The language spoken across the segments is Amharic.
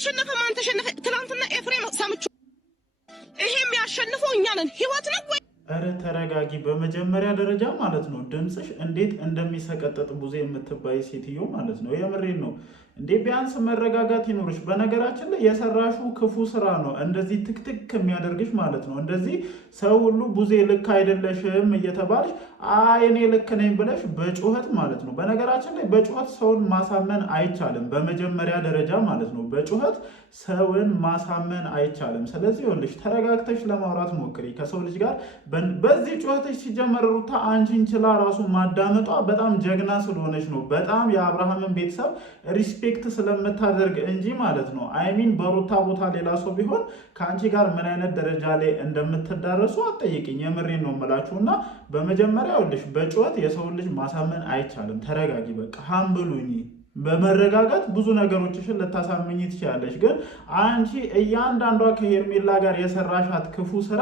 አሸነፈ ማን ተሸነፈ? ትናንትና ኤፍሬም ሰምቹ ይሄም ያሸንፈው እኛ ነን። ህይወት ነው ወይ? አረ ተረጋጊ። በመጀመሪያ ደረጃ ማለት ነው ድምጽሽ እንዴት እንደሚሰቀጥጥ ቡዜ የምትባይ ሴትዮ ማለት ነው። የምሬን ነው እንዴ! ቢያንስ መረጋጋት ይኖርሽ። በነገራችን ላይ የሰራሹ ክፉ ስራ ነው እንደዚህ ትክትክ የሚያደርግሽ ማለት ነው። እንደዚህ ሰው ሁሉ ቡዜ ልክ አይደለሽም እየተባልሽ አይ እኔ ልክ ነኝ ብለሽ በጩኸት ማለት ነው። በነገራችን ላይ በጩኸት ሰውን ማሳመን አይቻልም። በመጀመሪያ ደረጃ ማለት ነው በጩኸት ሰውን ማሳመን አይቻልም። ስለዚህ ይኸውልሽ ተረጋግተሽ ለማውራት ሞክሪ ከሰው ልጅ ጋር። በዚህ ጩኸትሽ ሲጀመር ሩታ አንቺን ችላ ራሱ ማዳመጧ በጣም ጀግና ስለሆነች ነው። በጣም የአብርሃምን ቤተሰብ ሪስፔክት ስለምታደርግ እንጂ ማለት ነው። አይሚን በሩታ ቦታ ሌላ ሰው ቢሆን ከአንቺ ጋር ምን አይነት ደረጃ ላይ እንደምትዳረሱ አትጠይቅኝ። የምሬን ነው የምላችሁና በመጀመሪያ ይኸውልሽ በጩኸት የሰውን ልጅ ማሳመን አይቻልም። ተረጋጊ በቃ ሀምብሉኝ። በመረጋጋት ብዙ ነገሮችሽን ልታሳምኝ ትችላለሽ። ግን አንቺ እያንዳንዷ ከሄርሜላ ጋር የሰራሻት ክፉ ስራ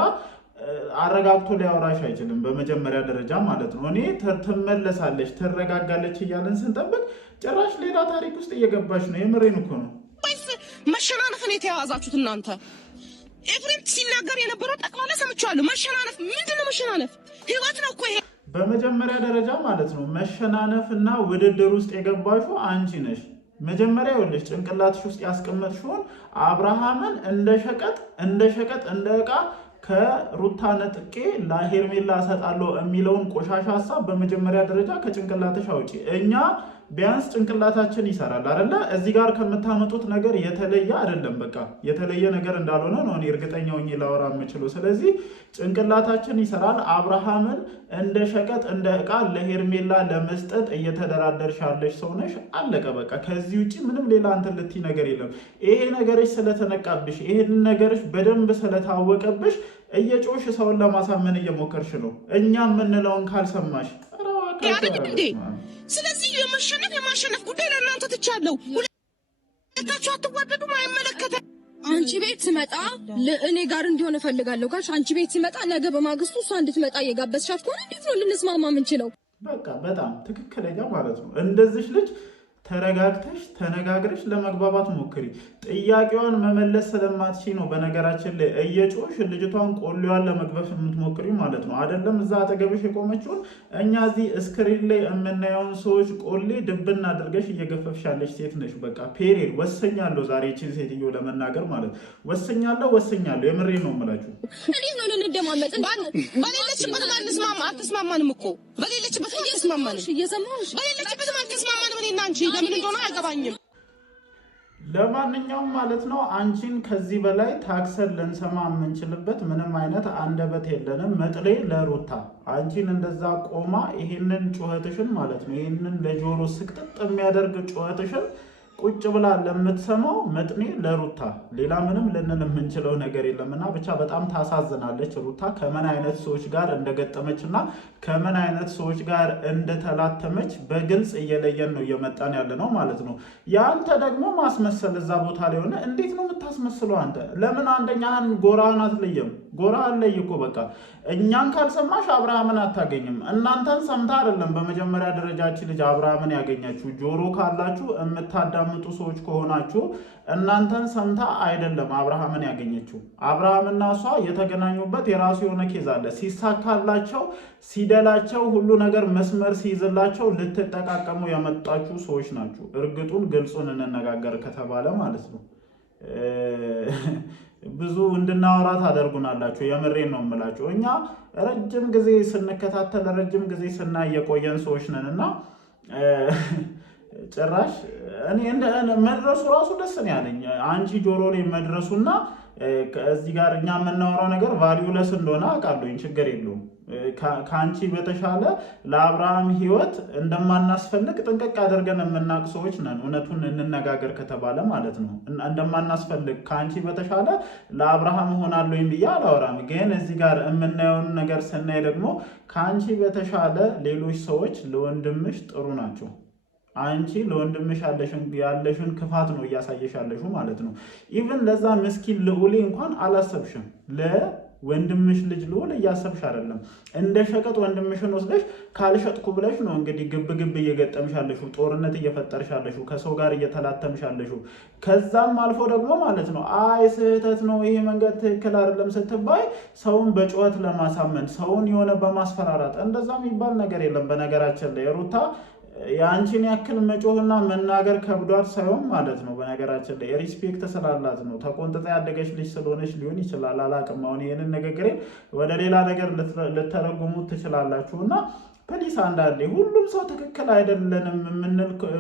አረጋግቶ ሊያወራሽ አይችልም። በመጀመሪያ ደረጃ ማለት ነው። እኔ ትመለሳለች ትረጋጋለች እያለን ስንጠብቅ ጭራሽ ሌላ ታሪክ ውስጥ እየገባሽ ነው። የምሬን እኮ ነው። መሸናነፍን የተያያዛችሁት እናንተ። ኤፍሬም ሲናገር የነበረው ጠቅላላ ሰምቻለሁ። መሸናነፍ ምንድነው? መሸናነፍ ህይወት ነው እኮ ይሄ። በመጀመሪያ ደረጃ ማለት ነው መሸናነፍና ውድድር ውስጥ የገባሽው አንቺ ነሽ። መጀመሪያ ይኸውልሽ ጭንቅላትሽ ውስጥ ያስቀመጥሽውን አብርሃምን እንደ ሸቀጥ እንደ ዕቃ ከሩታ ነጥቄ ለሄርሜላ እሰጣለሁ የሚለውን ቆሻሻ ሀሳብ በመጀመሪያ ደረጃ ከጭንቅላትሽ አውጪ። እኛ ቢያንስ ጭንቅላታችን ይሰራል አይደለ? እዚህ ጋር ከምታመጡት ነገር የተለየ አይደለም። በቃ የተለየ ነገር እንዳልሆነ ነው እኔ እርግጠኛ ሆኜ ላወራ የምችለው። ስለዚህ ጭንቅላታችን ይሰራል። አብርሃምን እንደ ሸቀጥ እንደ ዕቃ ለሄርሜላ ለመስጠት እየተደራደርሽ ያለሽ ሰው ነሽ። አለቀ በቃ። ከዚህ ውጭ ምንም ሌላ እንትን ልትይ ነገር የለም። ይሄ ነገርሽ ስለተነቃብሽ፣ ይሄንን ነገርሽ በደንብ ስለታወቀብሽ እየጮሽ ሰውን ለማሳመን እየሞከርሽ ነው። እኛ የምንለውን ካልሰማሽ ስለዚህ የማሸነፍ ጉዳይ ለእናንተ ትቻለሁ። ሁለታችሁ አትዋደዱም፣ አይመለከተም። አንቺ ቤት ስመጣ እኔ ጋር እንዲሆን እፈልጋለሁ ካልሽ አንቺ ቤት ሲመጣ ነገ በማግስቱ እሷ እንድትመጣ እየጋበዝሻት ከሆነ እንዴት ነው ልንስማማ የምንችለው? በቃ በጣም ትክክለኛ ማለት ነው። እንደዚህ ልጅ ተረጋግተሽ ተነጋግረሽ ለመግባባት ሞክሪ። ጥያቄዋን መመለስ ስለማትሺ ነው በነገራችን ላይ እየጮሽ ልጅቷን ቆሌዋን ለመግበፍ የምትሞክሪ ማለት ነው። አይደለም እዛ አጠገብሽ የቆመችውን እኛ እዚህ ስክሪን ላይ የምናየውን ሰዎች ቆሌ ድብን አድርገሽ እየገፈፍሽ ያለሽ ሴት ነሽ። በቃ ፔሪድ። ወሰኛለሁ ዛሬ ይህችን ሴትዮ ለመናገር ማለት ወሰኛለሁ። የምሬን ነው የምላችሁ። እንዴት ነው ልንደማመጥ? በሌለችበት አትስማማንም እኮ በሌለችበት አትስማማንም። እየሰማሁሽ በሌለችበት አትስማማንም። እኔና አንቺ ለምን እንደሆነ አይገባኝም። ለማንኛውም ማለት ነው አንቺን ከዚህ በላይ ታክሰን ልንሰማ የምንችልበት ምንም አይነት አንደበት የለንም። መጥሌ ለሩታ አንቺን እንደዛ ቆማ ይሄንን ጩኸትሽን ማለት ነው ይሄንን ለጆሮ ስቅጥጥ የሚያደርግ ጩኸትሽን ቁጭ ብላ ለምትሰማው መጥኔ ለሩታ ሌላ ምንም ልንል የምንችለው ነገር የለምና ብቻ በጣም ታሳዝናለች ሩታ ከምን አይነት ሰዎች ጋር እንደገጠመችና ከምን አይነት ሰዎች ጋር እንደተላተመች በግልጽ እየለየን ነው እየመጣን ያለ ነው ማለት ነው። ያንተ ደግሞ ማስመሰል እዛ ቦታ ላይ ሆነ እንዴት ነው የምታስመስለው አንተ? ለምን አንደኛህን ጎራህን አትለየም? ጎራህን ለይ እኮ በቃ። እኛን ካልሰማሽ አብርሃምን አታገኝም። እናንተን ሰምታ አይደለም በመጀመሪያ ደረጃች ልጅ አብርሃምን ያገኛችሁ። ጆሮ ካላችሁ የምታዳምጡ ሰዎች ከሆናችሁ እናንተን ሰምታ አይደለም አብርሃምን ያገኘችው። አብርሃምና እሷ የተገናኙበት የራሱ የሆነ ኬዝ አለ። ሲሳካላቸው ሲደላቸው ሁሉ ነገር መስመር ሲይዝላቸው ልትጠቃቀሙ የመጣችሁ ሰዎች ናችሁ። እርግጡን ግልጹን እንነጋገር ከተባለ ማለት ነው ብዙ እንድናወራ ታደርጉናላችሁ። የምሬን ነው የምላችሁ። እኛ ረጅም ጊዜ ስንከታተል ረጅም ጊዜ ስናይ የቆየን ሰዎች ነንና ጭራሽ እኔ መድረሱ ራሱ ደስ ነው ያለኝ። አንቺ ጆሮ ላይ መድረሱና እዚህ ጋር እኛ የምናወራው ነገር ቫልዩለስ እንደሆነ አውቃለሁኝ። ችግር የለውም። ከአንቺ በተሻለ ለአብርሃም ሕይወት እንደማናስፈልግ ጥንቅቅ አድርገን የምናውቅ ሰዎች ነን። እውነቱን እንነጋገር ከተባለ ማለት ነው እንደማናስፈልግ ከአንቺ በተሻለ ለአብርሃም ሆናለሁኝ ብዬ አላወራም። ግን እዚህ ጋር የምናየውን ነገር ስናይ ደግሞ ከአንቺ በተሻለ ሌሎች ሰዎች ለወንድምሽ ጥሩ ናቸው። አንቺ ለወንድምሽ ያለሽን ክፋት ነው እያሳየሽ ያለሽው ማለት ነው። ኢቭን ለዛ ምስኪን ልዑሌ እንኳን አላሰብሽም። ወንድምሽ ልጅ ልውል እያሰብሽ አይደለም። እንደ ሸቀጥ ወንድምሽን ወስደሽ ካልሸጥኩ ብለሽ ነው እንግዲህ ግብ እየገጠምሽ ያለሽው፣ ጦርነት እየፈጠርሽ ያለሽው፣ ከሰው ጋር እየተላተምሽ ያለሽው። ከዛም አልፎ ደግሞ ማለት ነው አይ ስህተት ነው ይሄ መንገድ ትክክል አይደለም ስትባይ ሰውን በጩኸት ለማሳመን ሰውን የሆነ በማስፈራራት እንደዛ የሚባል ነገር የለም። በነገራችን ላይ ሩታ የአንቺን ያክል መጮህና መናገር ከብዷት ሳይሆን ማለት ነው። በነገራችን ላይ ሪስፔክት ስላላት ነው። ተቆንጥጣ ያደገች ልጅ ስለሆነች ሊሆን ይችላል፣ አላቅም። አሁን ይህንን ንግግሬ ወደ ሌላ ነገር ልተረጉሙት ትችላላችሁ እና ፕሊስ አንዳንዴ ሁሉም ሰው ትክክል አይደለንም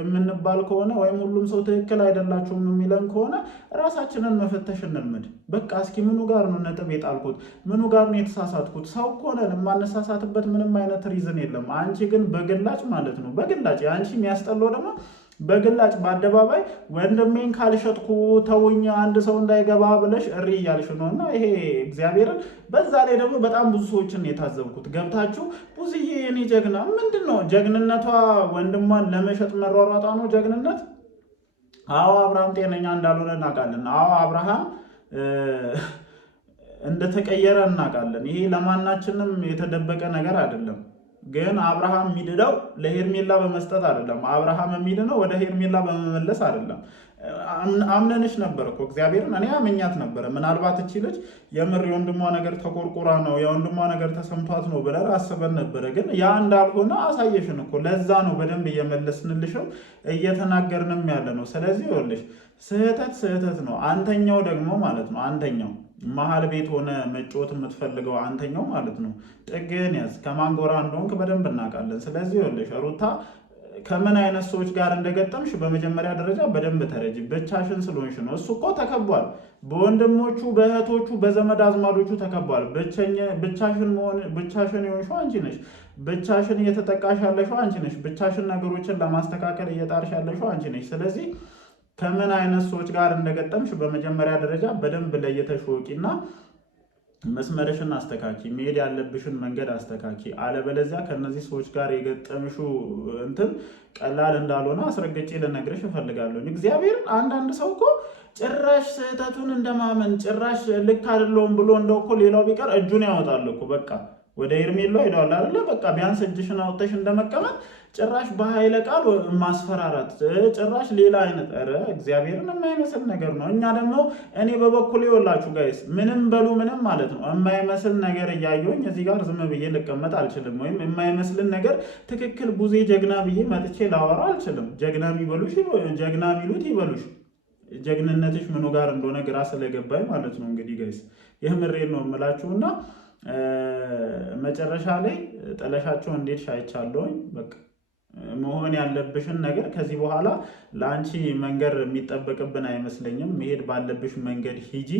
የምንባል ከሆነ ወይም ሁሉም ሰው ትክክል አይደላችሁም የሚለን ከሆነ ራሳችንን መፈተሽ እንልመድ። በቃ እስኪ ምኑ ጋር ነው ነጥብ የጣልኩት? ምኑ ጋር ነው የተሳሳትኩት? ሰው እኮ ነን፣ የማነሳሳትበት ምንም አይነት ሪዝን የለም። አንቺ ግን በግላጭ ማለት ነው በግላጭ አንቺ የሚያስጠላው ደግሞ በግላጭ በአደባባይ ወንድሜን ካልሸጥኩ ተውኝ አንድ ሰው እንዳይገባ ብለሽ እሪ እያልሽ ነው። እና ይሄ እግዚአብሔርን በዛ ላይ ደግሞ በጣም ብዙ ሰዎችን የታዘብኩት ገብታችሁ ብዙዬ የኔ ጀግና ምንድን ነው ጀግንነቷ? ወንድሟን ለመሸጥ መሯሯጣ ነው ጀግንነት? አዎ አብርሃም ጤነኛ እንዳልሆነ እናውቃለን። አዎ አብርሃም እንደተቀየረ እናውቃለን። ይሄ ለማናችንም የተደበቀ ነገር አይደለም። ግን አብርሃም የሚድነው ለሄርሜላ በመስጠት አይደለም። አብርሃም የሚድነው ወደ ሄርሜላ በመመለስ አይደለም። አምነንሽ ነበር እኮ እግዚአብሔርን፣ እኔ አመኛት ነበረ። ምናልባት እቺ ልጅ የምር የወንድሟ ነገር ተቆርቁራ ነው የወንድሟ ነገር ተሰምቷት ነው ብለን አስበን ነበረ። ግን ያ እንዳልሆነ አሳየሽን እኮ። ለዛ ነው በደንብ እየመለስንልሽም እየተናገርንም ያለ ነው። ስለዚህ ይኸውልሽ ስህተት ነው። አንተኛው ደግሞ ማለት ነው አንተኛው መሀል ቤት ሆነ መጫወት የምትፈልገው አንተኛው ማለት ነው። ጥግን ያዝ። ከማን ጎራ እንደሆንክ በደንብ እናውቃለን። ስለዚህ ይኸውልሽ ሩታ ከምን አይነት ሰዎች ጋር እንደገጠምሽ በመጀመሪያ ደረጃ በደንብ ተረጂ። ብቻሽን ስለሆንሽ ነው። እሱ እኮ ተከቧል። በወንድሞቹ በእህቶቹ በዘመድ አዝማዶቹ ተከቧል። ብቻሽን የሆንሽው አንቺ ነሽ። ብቻሽን እየተጠቃሽ ያለሽው አንቺ ነሽ። ብቻሽን ነገሮችን ለማስተካከል እየጣርሽ ያለሽው አንቺ ነሽ። ስለዚህ ከምን አይነት ሰዎች ጋር እንደገጠምሽ በመጀመሪያ ደረጃ በደንብ ለየተሽ ወቂና መስመርሽን አስተካኪ። መሄድ ያለብሽን መንገድ አስተካኪ። አለበለዚያ ከነዚህ ሰዎች ጋር የገጠምሽው እንትን ቀላል እንዳልሆነ አስረግጬ ልነግርሽ እፈልጋለሁ። እግዚአብሔርን አንዳንድ ሰው እኮ ጭራሽ ስህተቱን እንደማመን ጭራሽ ልክ አይደለውም ብሎ እንደው እኮ ሌላው ቢቀር እጁን ያወጣል እኮ። በቃ ወደ ሄርሜላ ሄደዋል አይደለ? በቃ ቢያንስ እጅሽን አውጥተሽ እንደመቀመጥ ጭራሽ በኃይለ ቃል ማስፈራራት፣ ጭራሽ ሌላ አይነት ኧረ እግዚአብሔርን የማይመስል ነገር ነው። እኛ ደግሞ እኔ በበኩሌ ይኸውላችሁ ጋይስ ምንም በሉ ምንም ማለት ነው የማይመስል ነገር እያየሁኝ እዚህ ጋር ዝም ብዬ ልቀመጥ አልችልም። ወይም የማይመስልን ነገር ትክክል ቡዜ ጀግና ብዬ መጥቼ ላወራ አልችልም። ጀግና የሚሉት ይበሉሽ። ጀግንነትሽ ምኑ ጋር እንደሆነ ግራ ስለገባኝ ማለት ነው። እንግዲህ ጋይስ የምሬን ነው የምላችሁና መጨረሻ ላይ ጥለሻቸው እንዴት ሻይቻለሁኝ። በቃ መሆን ያለብሽን ነገር ከዚህ በኋላ ለአንቺ መንገር የሚጠበቅብን አይመስለኝም። መሄድ ባለብሽ መንገድ ሂጂ።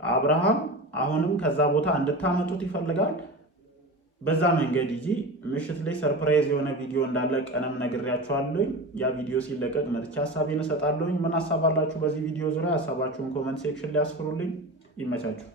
አብርሃም አሁንም ከዛ ቦታ እንድታመጡት ይፈልጋል። በዛ መንገድ ሂጂ። ምሽት ላይ ሰርፕራይዝ የሆነ ቪዲዮ እንዳለ ቀንም ነግሬያችኋለሁኝ። ያ ቪዲዮ ሲለቀቅ መጥቼ ሀሳቤን እሰጣለሁኝ። ምን ሀሳብ አላችሁ በዚህ ቪዲዮ ዙሪያ? ሀሳባችሁን ኮመንት ሴክሽን ላይ አስፍሩልኝ። ይመቻችሁ።